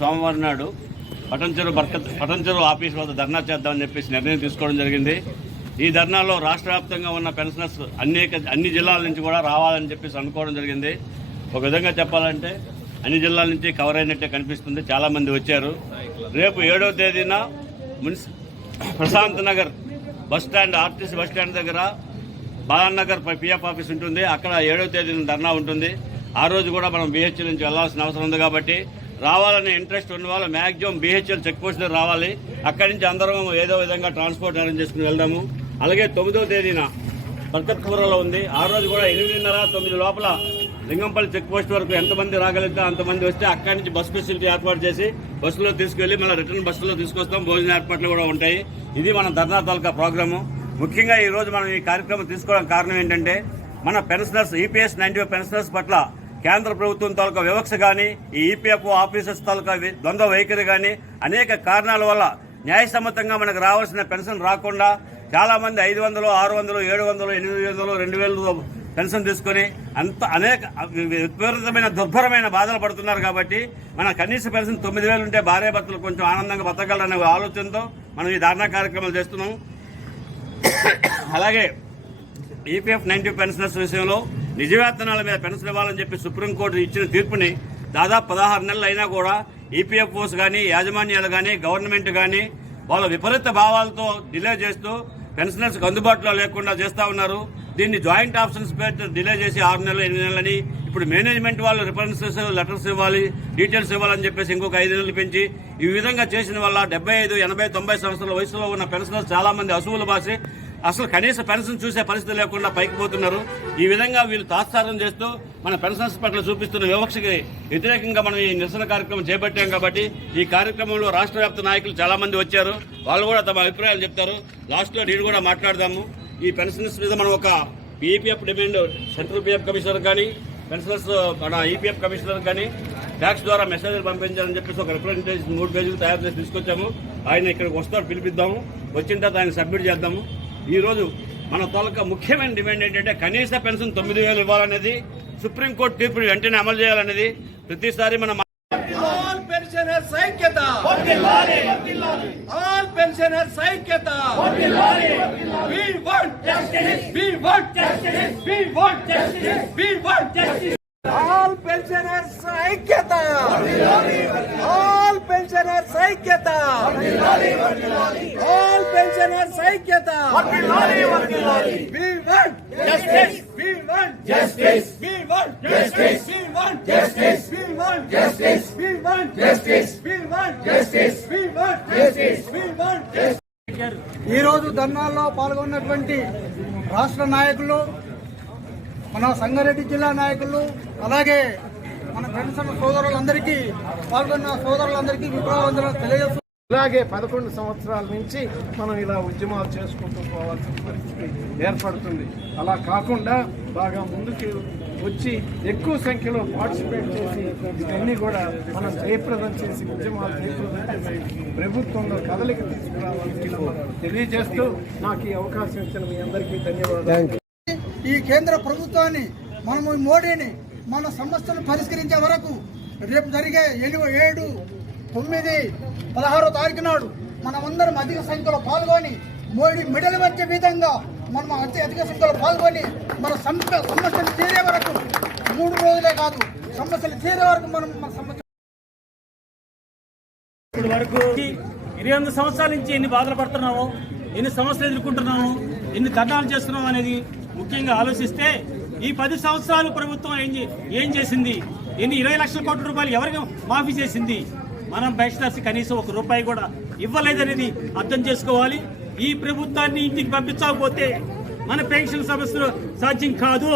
సోమవారం నాడు పటంచెరు బర్కత్ పటంచెరు ఆఫీస్ వద్ద ధర్నా చేద్దామని చెప్పేసి నిర్ణయం తీసుకోవడం జరిగింది. ఈ ధర్నాలో రాష్ట్ర వ్యాప్తంగా ఉన్న పెన్షనర్స్ అనేక అన్ని జిల్లాల నుంచి కూడా రావాలని చెప్పేసి అనుకోవడం జరిగింది. ఒక విధంగా చెప్పాలంటే అన్ని జిల్లాల నుంచి కవర్ అయినట్టే కనిపిస్తుంది. చాలామంది వచ్చారు. రేపు ఏడవ తేదీన మున్సి Prashant Nagar bus stand RTC bus stand దగ్గర బాలాన్ నగర్ పిఎఫ్ ఆఫీస్ ఉంటుంది. అక్కడ ఏడవ తేదీన ధర్నా ఉంటుంది. ఆ రోజు కూడా మనం బీహెచ్ నుంచి వెళ్ళాల్సిన అవసరం ఉంది కాబట్టి రావాలనే ఇంట్రెస్ట్ ఉన్న వాళ్ళు మ్యాక్సిమం బీహెచ్ఎల్ చెక్ పోస్ట్ రావాలి. అక్కడి నుంచి అందరం ఏదో విధంగా ట్రాన్స్పోర్ట్ అరేంజ్ చేసుకుని వెళ్దాము. అలాగే తొమ్మిదవ తేదీన బర్కత్పూరలో ఉంది. ఆ రోజు కూడా ఎనిమిదిన్నర తొమ్మిది లోపల లింగంపల్లి చెక్ పోస్ట్ వరకు ఎంతమంది రాగలిగితే అంతమంది వస్తే అక్కడి నుంచి బస్ ఫెసిలిటీ ఏర్పాటు చేసి బస్సులో తీసుకెళ్ళి మళ్ళీ రిటర్న్ బస్సులో తీసుకొస్తాం. భోజన ఏర్పాట్లు కూడా ఉంటాయి. ఇది మన ధర్నా తాలూకా ప్రోగ్రాము. ముఖ్యంగా ఈ రోజు మనం ఈ కార్యక్రమం తీసుకోవడం కారణం ఏంటంటే మన పెన్షనర్స్ ఈపీఎస్ నైన్టీ పెన్షనర్స్ పట్ల కేంద్ర ప్రభుత్వం తాలూకా వివక్ష కానీ ఈ ఈపీఎఫ్ ఆఫీసర్స్ తాలూకా ద్వంద్వ వైఖరి కానీ అనేక కారణాల వల్ల న్యాయసమ్మతంగా మనకు రావాల్సిన పెన్షన్ రాకుండా చాలా మంది ఐదు వందలు ఆరు వందలు ఏడు వందలు ఎనిమిది వందలు రెండు వేలు పెన్షన్ తీసుకొని అంత అనేక విపరీతమైన దుర్భరమైన బాధలు పడుతున్నారు కాబట్టి మన కనీస పెన్షన్ తొమ్మిది వేలు ఉంటే భార్య భర్తలు కొంచెం ఆనందంగా బతకాలనే ఆలోచనతో మనం ఈ ధారణా కార్యక్రమాలు చేస్తున్నాం. అలాగే ఈపీఎఫ్ నైన్టీ పెన్షనర్స్ విషయంలో నిజవేతనాల మీద పెన్షన్ ఇవ్వాలని చెప్పి సుప్రీంకోర్టు ఇచ్చిన తీర్పుని దాదాపు పదహారు నెలలు అయినా కూడా ఈపీఎఫ్ఓస్ కానీ యాజమాన్యాలు కానీ గవర్నమెంట్ కానీ వాళ్ళ విపరీత భావాలతో డిలే చేస్తూ పెన్షనర్స్కి అందుబాటులో లేకుండా చేస్తూ ఉన్నారు. దీన్ని జాయింట్ ఆప్షన్స్ పేరు డిలే చేసి ఆరు నెలలు ఎనిమిది నెలలని ఇప్పుడు మేనేజ్మెంట్ వాళ్ళు రిఫరెన్సెస్ లెటర్స్ ఇవ్వాలి డీటెయిల్స్ ఇవ్వాలని చెప్పేసి ఇంకొక ఐదు నెలలు పెంచి ఈ విధంగా చేసిన వల్ల డెబ్బై ఐదు ఎనభై తొంభై సంవత్సరాల వయసులో ఉన్న పెన్షనర్స్ చాలామంది అసువులు బాసి అసలు కనీస పెన్షన్ చూసే పరిస్థితి లేకుండా పైకి పోతున్నారు. ఈ విధంగా వీళ్ళు తాత్సారం చేస్తూ మన పెన్షన్స్ పట్ల చూపిస్తున్న వివక్షకి వ్యతిరేకంగా మనం ఈ నిరసన కార్యక్రమం చేపట్టాం కాబట్టి ఈ కార్యక్రమంలో రాష్ట్ర వ్యాప్త నాయకులు చాలా మంది వచ్చారు. వాళ్ళు కూడా తమ అభిప్రాయాలు చెప్తారు. లాస్ట్లో నేను కూడా మాట్లాడదాము. ఈ పెన్షన్స్ మీద మనం ఒక EPF demand central PF commissioner కానీ పెన్షనర్స్ మన ఈపీఎఫ్ కమిషనర్ కానీ ట్యాక్స్ ద్వారా మెసేజ్లు పంపించాలని చెప్పేసి ఒక రిప్రజెంటేషన్ మూడు పేజీలు తయారు చేసి తీసుకొచ్చాము. ఆయన ఇక్కడికి వస్తారు పిలిపిద్దాము. వచ్చిన తర్వాత ఆయన సబ్మిట్ చేద్దాము. ఈ రోజు మన తాలూకా ముఖ్యమైన డిమాండ్ ఏంటంటే కనీస పెన్షన్ తొమ్మిది వేలు ఇవ్వాలనేది సుప్రీంకోర్టు తీర్పుని వెంటనే అమలు చేయాలనేది ప్రతిసారి మన ఆల్ పెన్షనర్స్ ఐక్యత ఆల్ పెన్షనర్స్ ఐక్యత జన సైక్యత. ఈరోజు ధర్నాల్లో పాల్గొన్నటువంటి రాష్ట్ర నాయకులు మన సంగారెడ్డి జిల్లా నాయకులు అలాగే మన ఫ్రెండ్స్ సోదరులందరికీ పాల్గొన్న సోదరులందరికీ విప్లవ తెలియజేస్తూ ఇలాగే పదకొండు సంవత్సరాల నుంచి మనం ఇలా ఉద్యమాలు చేసుకుంటూ పోవాల్సిన పరిస్థితి ఏర్పడుతుంది. అలా కాకుండా బాగా ముందుకు వచ్చి ఎక్కువ సంఖ్యలో పార్టిసిపేట్ చేసి ఇవన్నీ కూడా మనం జయప్రదం చేసి ఉద్యమాలు జయప్రదం చేసి ప్రభుత్వంలో కదలిక తీసుకురావాలని తెలియజేస్తూ నాకు ఈ అవకాశం ఇచ్చిన మీ అందరికీ ధన్యవాదాలు. ఈ కేంద్ర ప్రభుత్వాన్ని మనము ఈ మోడీని మన సమస్యలు పరిష్కరించే వరకు రేపు జరిగే ఏడు తొమ్మిది పదహారో తారీఖు నాడు మనమందరం అధిక సంఖ్యలో పాల్గొని మోడీ మెడలు వచ్చే విధంగా మనం అతి అధిక సంఖ్యలో పాల్గొని మన సమస్య సమస్యలు తీరే వరకు మూడు రోజులే కాదు సమస్యలు తీరే వరకు మనం మన సమస్య ఇప్పుడు వరకు ఇరవై ఎనిమిది సంవత్సరాల నుంచి ఎన్ని బాధలు పడుతున్నామో ఎన్ని సమస్యలు ఎదుర్కొంటున్నాము ఎన్ని ధర్నాలు చేస్తున్నాం అనేది ముఖ్యంగా ఆలోచిస్తే ఈ పది సంవత్సరాలు ప్రభుత్వం ఏం చే- ఏం చేసింది? ఎన్ని ఇరవై లక్షల కోట్ల రూపాయలు ఎవరికి మాఫీ చేసింది? మనం బహిష్కరిస్తే కనీసం ఒక రూపాయి కూడా ఇవ్వలేదనేది అర్థం చేసుకోవాలి. ఈ ప్రభుత్వాన్ని ఇంటికి పంపించకపోతే మన పెన్షన్ సమస్యలు సాధ్యం కాదు.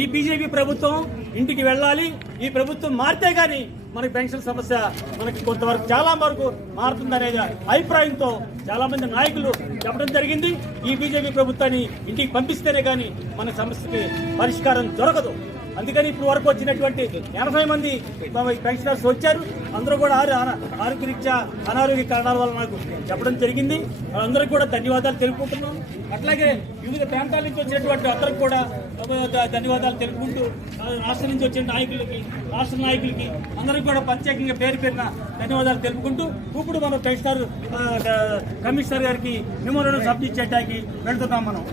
ఈ బీజేపీ ప్రభుత్వం ఇంటికి వెళ్ళాలి. ఈ ప్రభుత్వం మారితే గాని మనకి పెన్షన్ సమస్య మనకి కొంతవరకు చాలా వరకు మారుతుందనే అభిప్రాయంతో చాలా మంది నాయకులు చెప్పడం జరిగింది. ఈ బీజేపీ ప్రభుత్వాన్ని ఇంటికి పంపిస్తేనే కానీ మన సమస్యకి పరిష్కారం దొరకదు. అందుకని ఇప్పుడు వరకు వచ్చినటువంటి ఎనభై మంది పెన్షనర్స్ వచ్చారు. అందరూ కూడా ఆరు ఆరోగ్యరీత్యా అనారోగ్య కారణాల వల్ల నాకు చెప్పడం జరిగింది. వాళ్ళందరికీ కూడా ధన్యవాదాలు తెలుపుకుంటున్నాం. అట్లాగే వివిధ ప్రాంతాల నుంచి వచ్చినటువంటి అందరికి కూడా ధన్యవాదాలు తెలుపుకుంటూ రాష్ట్రం నుంచి వచ్చిన నాయకులకి రాష్ట్ర నాయకులకి అందరికీ కూడా ప్రత్యేకంగా పేరు పేరున ధన్యవాదాలు తెలుపుకుంటూ ఇప్పుడు మనం పెన్షనర్ కమిషనర్ గారికి నిమోలను సబ్మిట్ చేయడానికి వెళ్తున్నాం మనం.